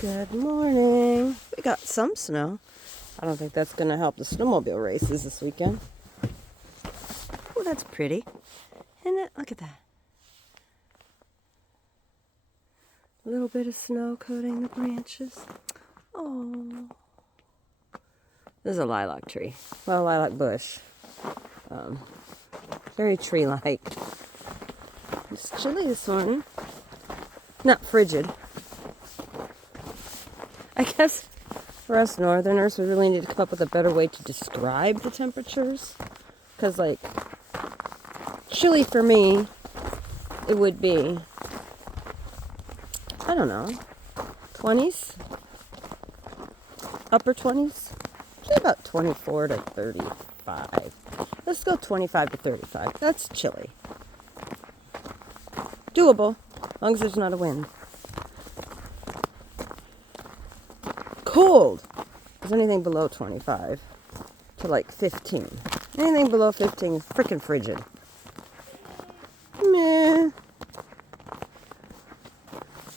Good morning. We got some snow. I don't think that's going to help the snowmobile races this weekend. Oh, that's pretty. Isn't it? Look at that. A little bit of snow coating the branches. Oh. This is a lilac tree. Well, lilac bush. Very tree-like. It's chilly this morning. Not frigid. I guess for us northerners, we really need to come up with a better way to describe the temperatures. Because, like, chilly for me, it would be, I don't know, 20s? Upper 20s? Say about 24 to 35. Let's go 25 to 35. That's chilly. Doable, as long as there's not a wind. Cold is anything below 25 to like 15. Anything below 15 is freaking frigid. Meh.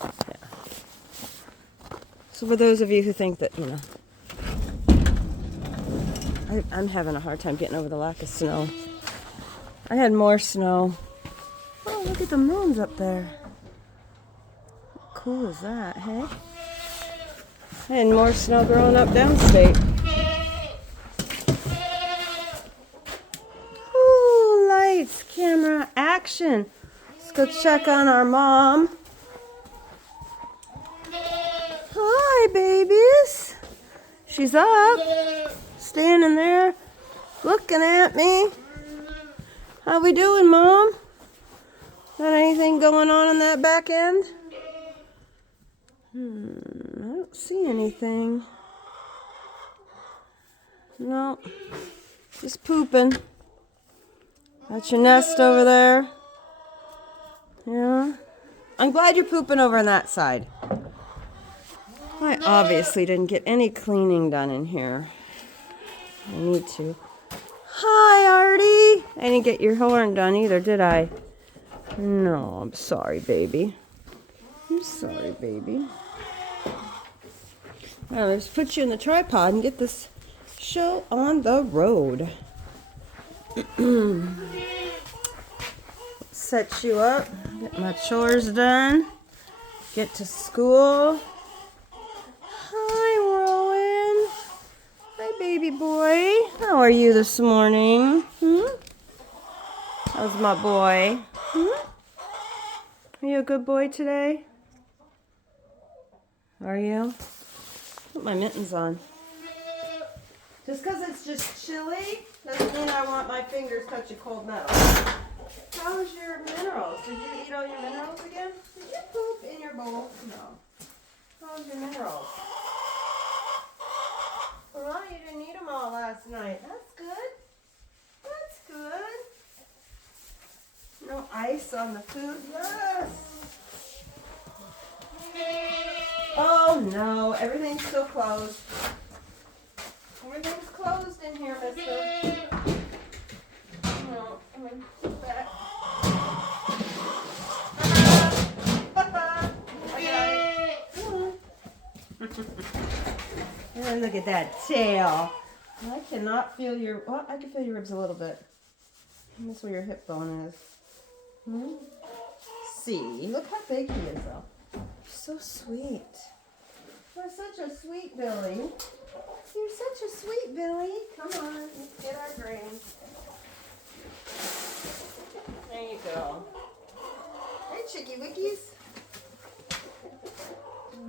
Yeah. So for those of you who think that, you know, I'm having a hard time getting over the lack of snow. I had more snow. Oh, look at the moons up there. How cool is that, hey? I had more snow growing up downstate. Ooh, lights, camera, action. Let's go check on our mom. Hi, babies. She's up, standing there, looking at me. How we doing, Mom? Got anything going on in that back end? I don't see anything. No, just pooping. Got your nest over there. Yeah. I'm glad you're pooping over on that side. I obviously didn't get any cleaning done in here. I need to. Hi, Artie. I didn't get your horn done either, did I? No, I'm sorry, baby. I'm sorry, baby. Well, let's put you in the tripod and get this show on the road. Set you up, get my chores done, get to school. Hi, Rowan. Hi, baby boy. How are you this morning? How's my boy? Are you a good boy today? Are you? Put my mittens on. Just because it's just chilly doesn't mean I want my fingers touching cold metal. How's your minerals? Did you eat all your minerals again? Did you poop in your bowl? No. How's your minerals? Well, you didn't eat them all last night. That's good. That's good. No ice on the food. Yes. Oh no, everything's still closed. Everything's closed in here, mister. No, come on, sit back. I got it. And look at that tail. I cannot feel your, well, I can feel your ribs a little bit. And that's where your hip bone is. See, look how big he is though. So sweet. You're such a sweet Billy. You're such a sweet Billy. Come on, let's get our grains. There you go. Hey, Chicky Wickies.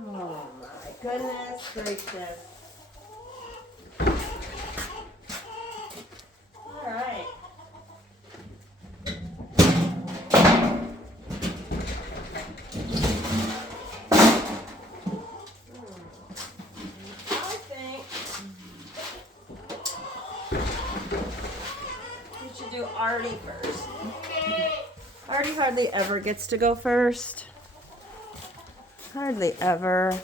Oh my goodness gracious. All right. Do Artie first. Artie hardly ever gets to go first. Hardly ever.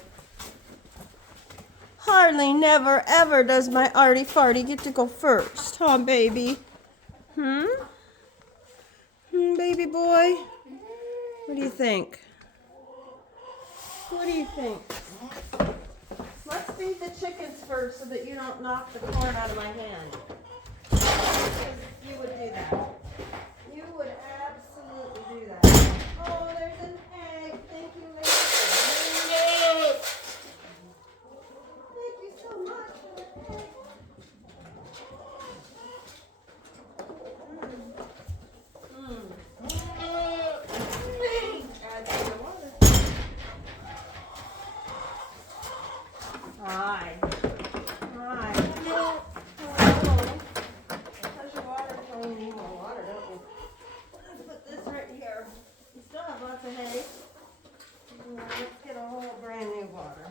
Hardly never ever does my Artie Farty get to go first, huh, baby? Baby boy? What do you think? What do you think? Let's feed the chickens first so that you don't knock the corn out of my hand. Because you would do that. You would absolutely do that. Oh, there's an egg. Thank you, lady. Thank you so much for the egg. Add some water. Hi. Hi. Oh. How's your water? Oh, you need more water, don't you? Let's put this right here. You still have lots of hay. Let's get a whole brand new water.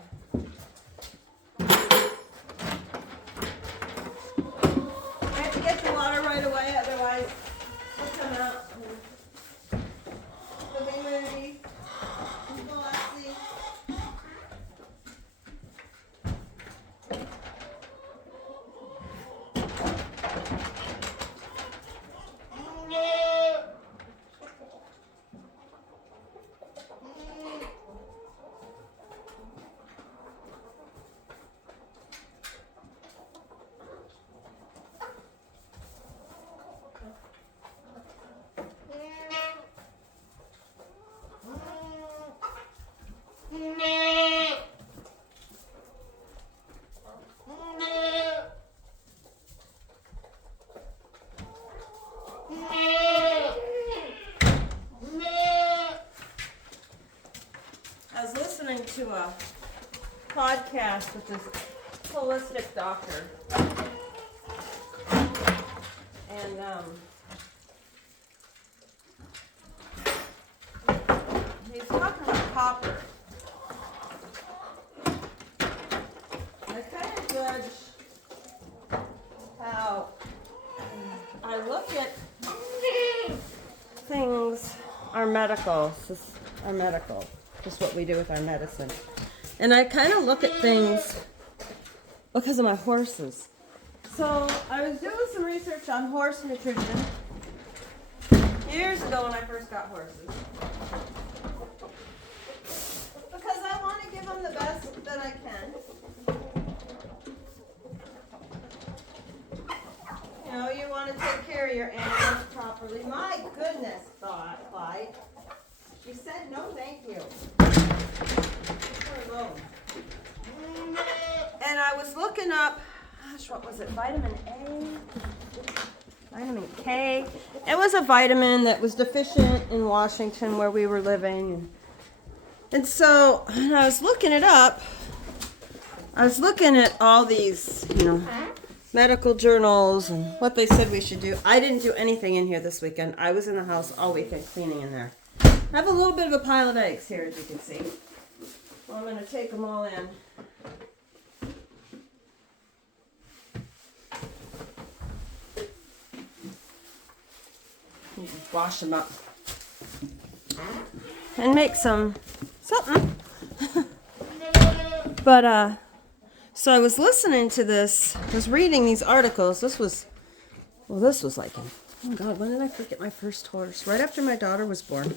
I have to get the water right away, otherwise we'll come out and it'll be moody. Glossy. I was listening to a podcast with this holistic doctor, and he's talking about copper. I kind of judge how I look at things, our medical, just what we do with our medicine. And I kind of look at things because of my horses. So I was doing some research on horse nutrition years ago when I first got horses. Because I want to give them the best that I can. You know, you want to take care of your animals properly. My goodness, Clyde. She said no thank you. Leave her alone. And I was looking up, gosh, what was it? Vitamin A? Vitamin K. It was a vitamin that was deficient in Washington where we were living. And so when I was looking it up, I was looking at all these, medical journals and what they said we should do. I didn't do anything in here this weekend. I was in the house all weekend cleaning in there. I have a little bit of a pile of eggs here, as you can see. Well, I'm going to take them all in. Just wash them up. And make something. But, so I was listening to this, I was reading these articles. This was like, oh God, when did I forget my first horse? Right after my daughter was born.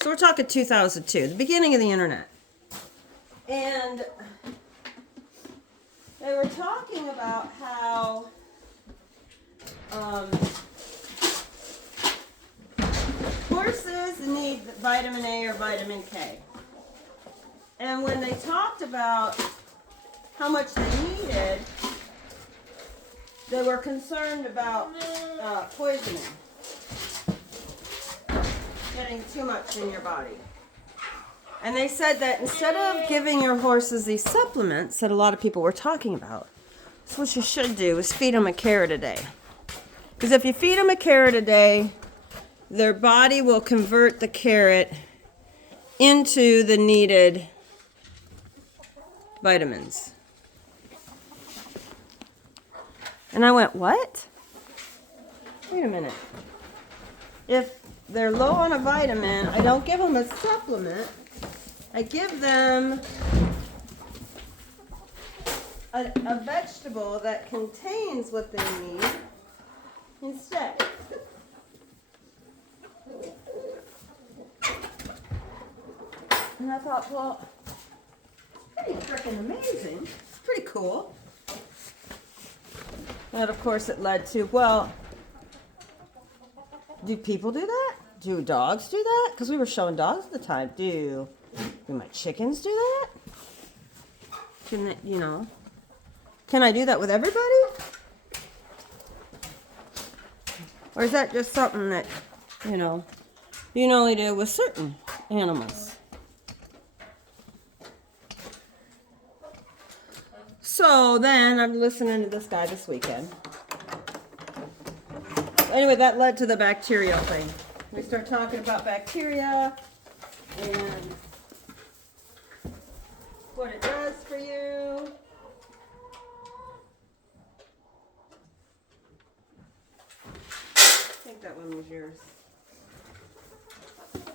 So we're talking 2002, the beginning of the internet. And they were talking about how horses need vitamin A or vitamin K. And when they talked about how much they needed, they were concerned about poisoning, getting too much in your body. And they said that instead of giving your horses these supplements that a lot of people were talking about, so what you should do is feed them a carrot a day. Because if you feed them a carrot a day, their body will convert the carrot into the needed vitamins. And I went, what? Wait a minute. If they're low on a vitamin, I don't give them a supplement. I give them a vegetable that contains what they need instead. And I thought, well, pretty freaking amazing. It's pretty cool. And of course it led to, well, do people do that? Do dogs do that? Because we were showing dogs at the time. Do my chickens do that? Can they, can I do that with everybody? Or is that just something that, you can only do with certain animals? So then I'm listening to this guy this weekend. Anyway, that led to the bacterial thing. We start talking about bacteria and what it does for you. I think that one was yours.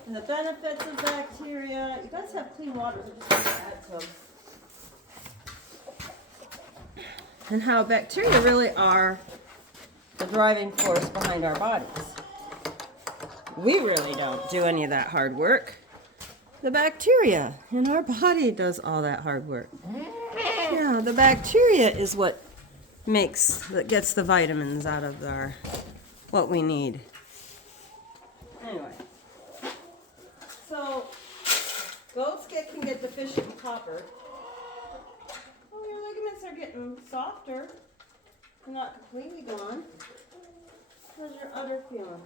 And the benefits of bacteria. You guys have clean water, so just add to them. And how bacteria really are the driving force behind our bodies. We really don't do any of that hard work. The bacteria in our body does all that hard work. Yeah, the bacteria is what gets the vitamins out of what we need. Anyway, so goats can get deficient in copper. Oh, your ligaments are getting softer. They're not completely gone. How's your udder feeling?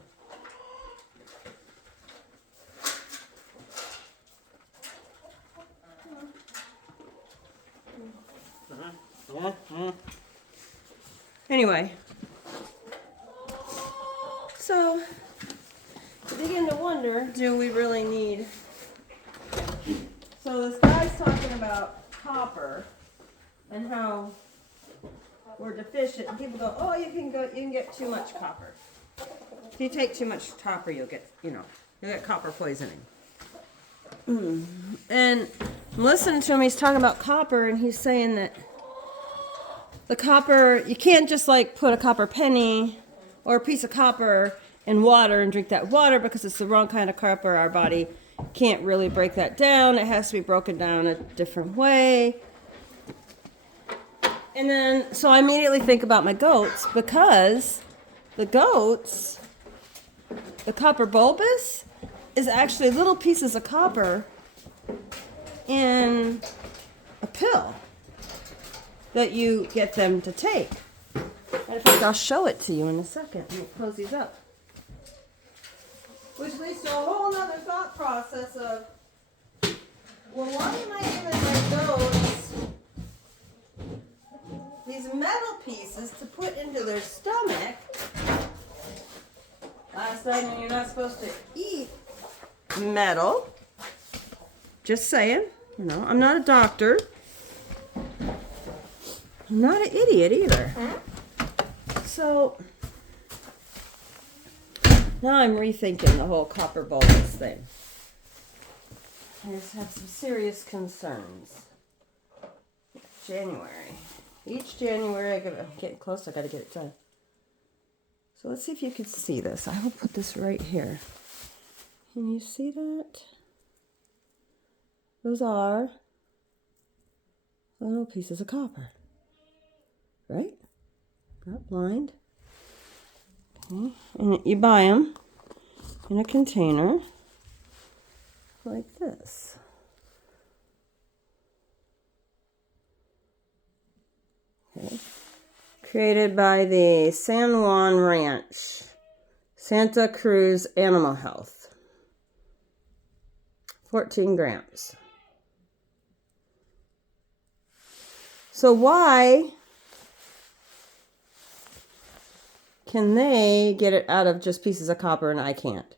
Anyway, so you begin to wonder, do we really need? So this guy's talking about copper and how we're deficient. And people go, oh, you can get too much copper. If you take too much copper, you'll get copper poisoning. And I'm listening to him, he's talking about copper, and he's saying that the copper, you can't just like put a copper penny or a piece of copper in water and drink that water because it's the wrong kind of copper. Our body can't really break that down. It has to be broken down a different way. And then, so I immediately think about my goats because the copper bulbous is actually little pieces of copper in a pill that you get them to take. And in fact, I'll show it to you in a second. Let me close these up. Which leads to a whole other thought process of, well, why am I giving my goats these metal pieces to put into their stomach? Last time you're not supposed to eat metal. Just saying. I'm not a doctor. I'm not an idiot either. So now I'm rethinking the whole copper bulbous thing. I just have some serious concerns. January. Each January, I'm getting close. I got to get it done. So let's see if you can see this. I will put this right here. Can you see that? Those are little pieces of copper. Right? Not blind. Okay. And you buy them in a container like this. Okay. Created by the San Juan Ranch, Santa Cruz Animal Health. 14 grams. So why can they get it out of just pieces of copper and I can't?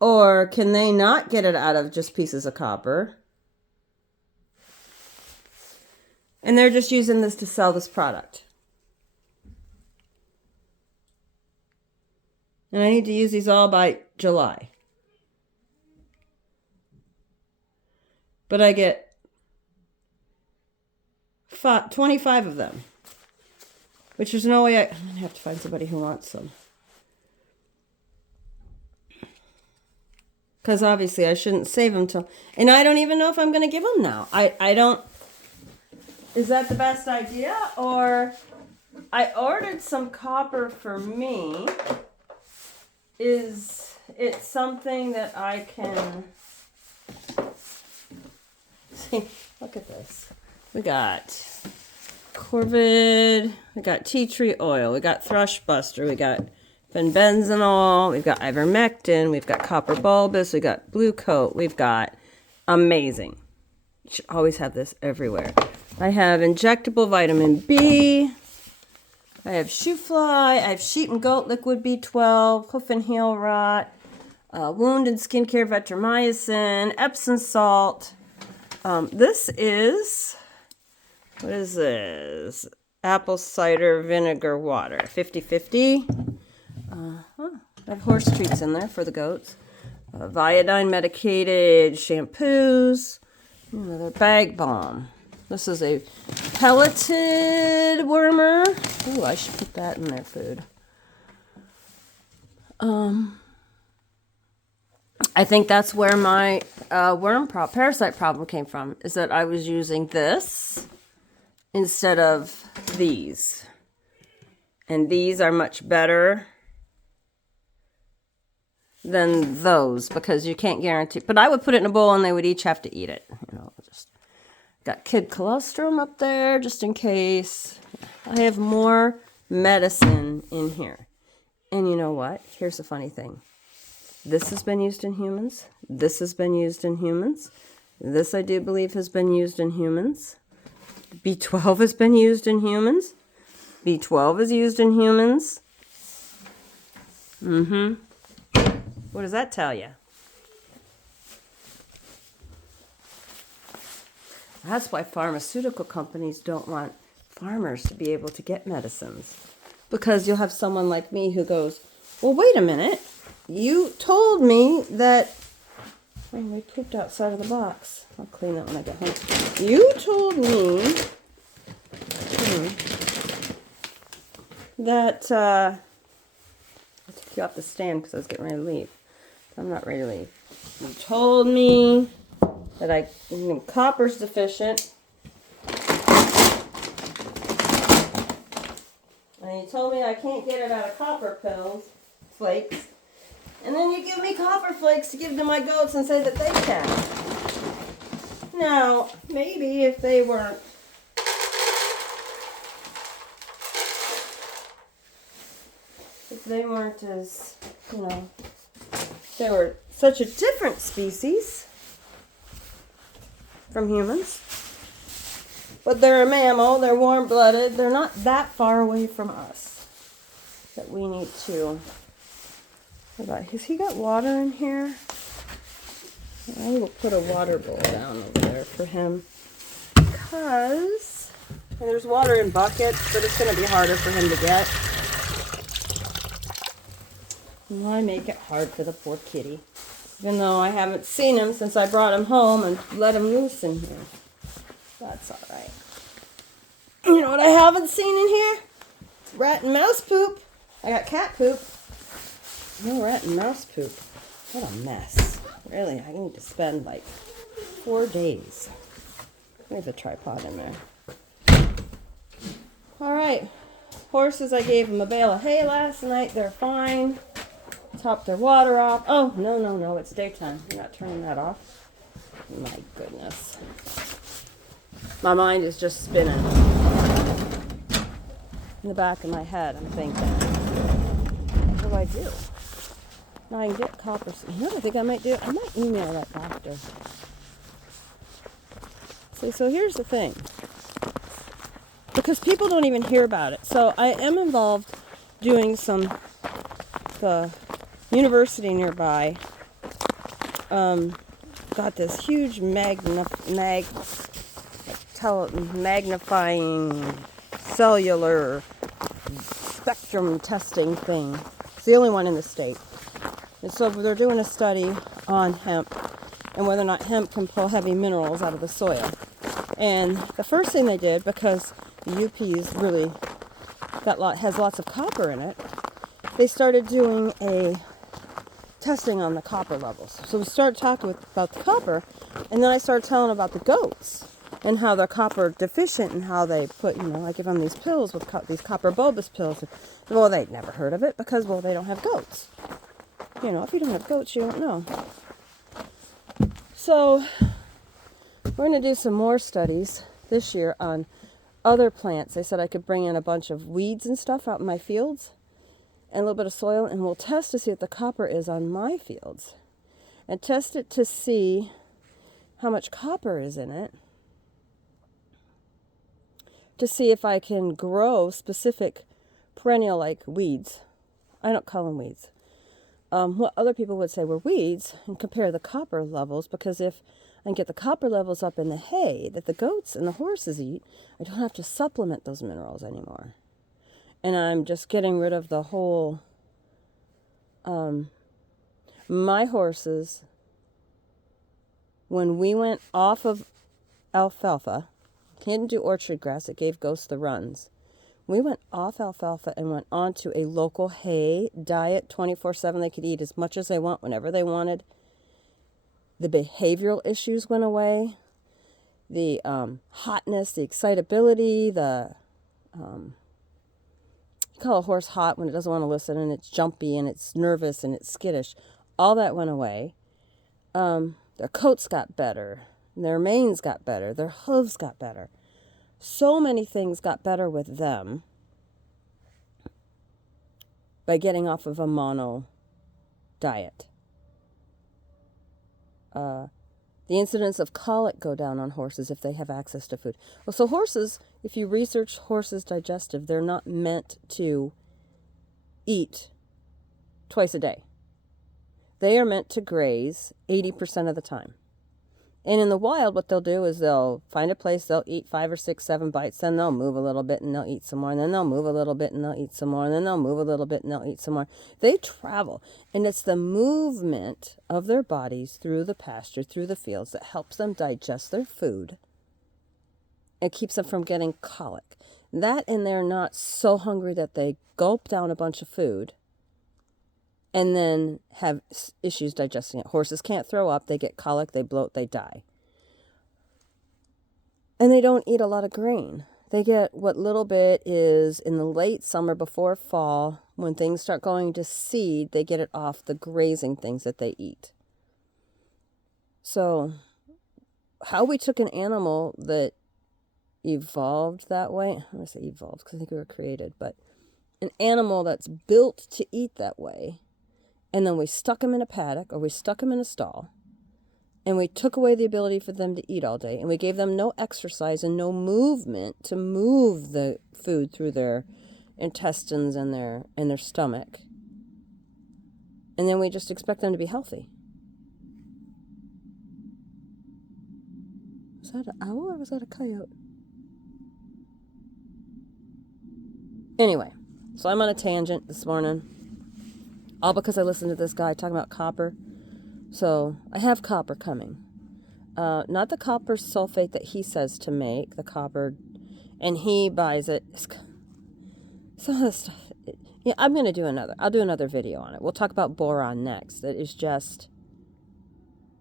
Or can they not get it out of just pieces of copper? And they're just using this to sell this product. And I need to use these all by July. But I get 25 of them. Which there's no way I'm going to have to find somebody who wants some. Because obviously I shouldn't save them till... And I don't even know if I'm going to give them now. I don't... Is that the best idea? Or I ordered some copper for me. Is it something that I can see? Look at this. We got Corvid, we got tea tree oil, we got thrush buster, we got benbenzenol, we've got ivermectin, we've got copper bulbous, we got blue coat, we've got amazing. You should always have this everywhere. I have injectable vitamin B. I have shoe fly. I have sheep and goat liquid B12, hoof and heel rot, wound and skincare vetromycin, Epsom salt. This is, what is this? Apple cider vinegar water, 50-50. I have horse treats in there for the goats. Iodine medicated shampoos. Another bag balm. This is a pelleted wormer. Ooh, I should put that in their food. I think that's where my parasite problem came from, is that I was using this instead of these. And these are much better than those because you can't guarantee. But I would put it in a bowl and they would each have to eat it. You know, just got kid colostrum up there just in case. I have more medicine in here. And you know what? Here's the funny thing. This has been used in humans. This has been used in humans. This, I do believe, has been used in humans. B12 has been used in humans. B12 is used in humans. What does that tell you? That's why pharmaceutical companies don't want farmers to be able to get medicines. Because you'll have someone like me who goes, well, wait a minute. You told me that... Oh, we pooped outside of the box. I'll clean that when I get home. You told me that... I took you off the stand because I was getting ready to leave. I'm not ready to leave. You told me that copper's deficient. And you told me I can't get it out of copper flakes. And then you give me copper flakes to give to my goats and say that they can. Now, maybe if they weren't as, they were such a different species from humans. But they're a mammal, they're warm-blooded, they're not that far away from us that we need to... Has he got water in here? I will put a water bowl down over there for him. Because there's water in buckets, but it's going to be harder for him to get. Why make it hard for the poor kitty? Even though I haven't seen him since I brought him home and let him loose in here. That's alright. You know what I haven't seen in here? Rat and mouse poop. I got cat poop. No rat and mouse poop. What a mess. Really, I need to spend like 4 days. There's a tripod in there. Alright. Horses, I gave them a bale of hay last night. They're fine. Topped their water off. Oh, no. It's daytime. You're not turning that off. My goodness. My mind is just spinning. In the back of my head, I'm thinking, what do I do? Now I can get copper. You know what I think I might do? I might email that doctor. See, so here's the thing. Because people don't even hear about it. So I am involved doing the university nearby got this huge magnifying cellular spectrum testing thing. It's the only one in the state. And so they're doing a study on hemp and whether or not hemp can pull heavy minerals out of the soil. And the first thing they did, because the UP's really has lots of copper in it, they started doing a testing on the copper levels. So we started talking about the copper, and then I started telling about the goats. and how they're copper deficient, and how they put, I give them these pills with these copper bulbous pills. Well, they'd never heard of it because, well, they don't have goats. If you don't have goats, you don't know. So we're going to do some more studies this year on other plants. They said I could bring in a bunch of weeds and stuff out in my fields and a little bit of soil, and we'll test to see what the copper is on my fields, and test it to see how much copper is in it, to see if I can grow specific perennial like weeds. I don't call them weeds. What other people would say were weeds, and compare the copper levels, because if I can get the copper levels up in the hay that the goats and the horses eat, I don't have to supplement those minerals anymore. And I'm just getting rid of the whole, my horses, when we went off of alfalfa, didn't do orchard grass, it gave goats the runs. We went off alfalfa and went on to a local hay diet, 24/7. They could eat as much as they want, whenever they wanted. The behavioral issues went away. The hotness, the excitability, you call a horse hot when it doesn't want to listen, and it's jumpy and it's nervous and it's skittish. All that went away. Their coats got better. Their manes got better. Their hooves got better. So many things got better with them by getting off of a mono diet. The incidence of colic go down on horses if they have access to food. Well, so horses, if you research horses' digestive, they're not meant to eat twice a day. They are meant to graze 80% of the time. And in the wild, what they'll do is they'll find a place, they'll eat 5 or 6, 7 bites, then they'll move a little bit and they'll eat some more, and then they'll move a little bit and they'll eat some more, and then they'll move a little bit and they'll eat some more. They travel, and it's the movement of their bodies through the pasture, through the fields, that helps them digest their food and keeps them from getting colic. That, and they're not so hungry that they gulp down a bunch of food and then have issues digesting it. Horses can't throw up, they get colic, they bloat, they die. And they don't eat a lot of grain. They get what little bit is in the late summer before fall, when things start going to seed, they get it off the grazing things that they eat. So how we took an animal that evolved that way, I'm going to say evolved because I think we were created, but an animal that's built to eat that way, and then we stuck them in a paddock or we stuck them in a stall, and we took away the ability for them to eat all day, and we gave them no exercise and no movement to move the food through their intestines and their stomach, and then we just expect them to be healthy. Was that an owl or was that a coyote? Anyway, so I'm on a tangent this morning, all because I listened to this guy talking about copper. So I have copper coming. Not the copper sulfate that he says to make, the copper, and he buys it. Some of this stuff, yeah, I'll do another video on it. We'll talk about boron next. That is just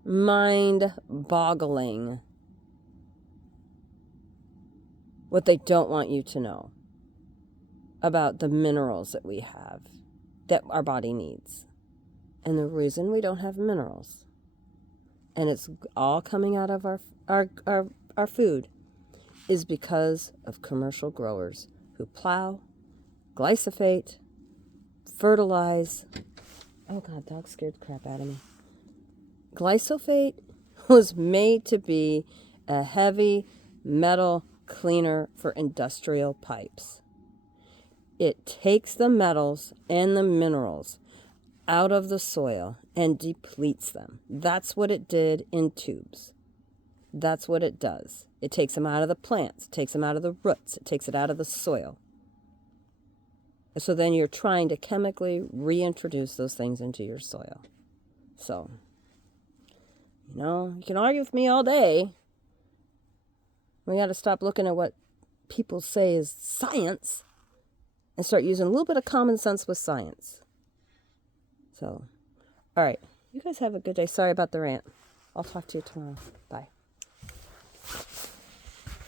mind-boggling what they don't want you to know about the minerals that we have, that our body needs. And the reason we don't have minerals, and it's all coming out of our food, is because of commercial growers who plow, glyphosate, fertilize. Oh God, dog scared the crap out of me. Glyphosate was made to be a heavy metal cleaner for industrial pipes. It takes the metals and the minerals out of the soil and depletes them. That's what it did in tubes. That's what it does. It takes them out of the plants, it takes them out of the roots, it takes it out of the soil. So then you're trying to chemically reintroduce those things into your soil. So, you can argue with me all day. We got to stop looking at what people say is science and start using a little bit of common sense with science. So, all right. You guys have a good day. Sorry about the rant. I'll talk to you tomorrow. Bye.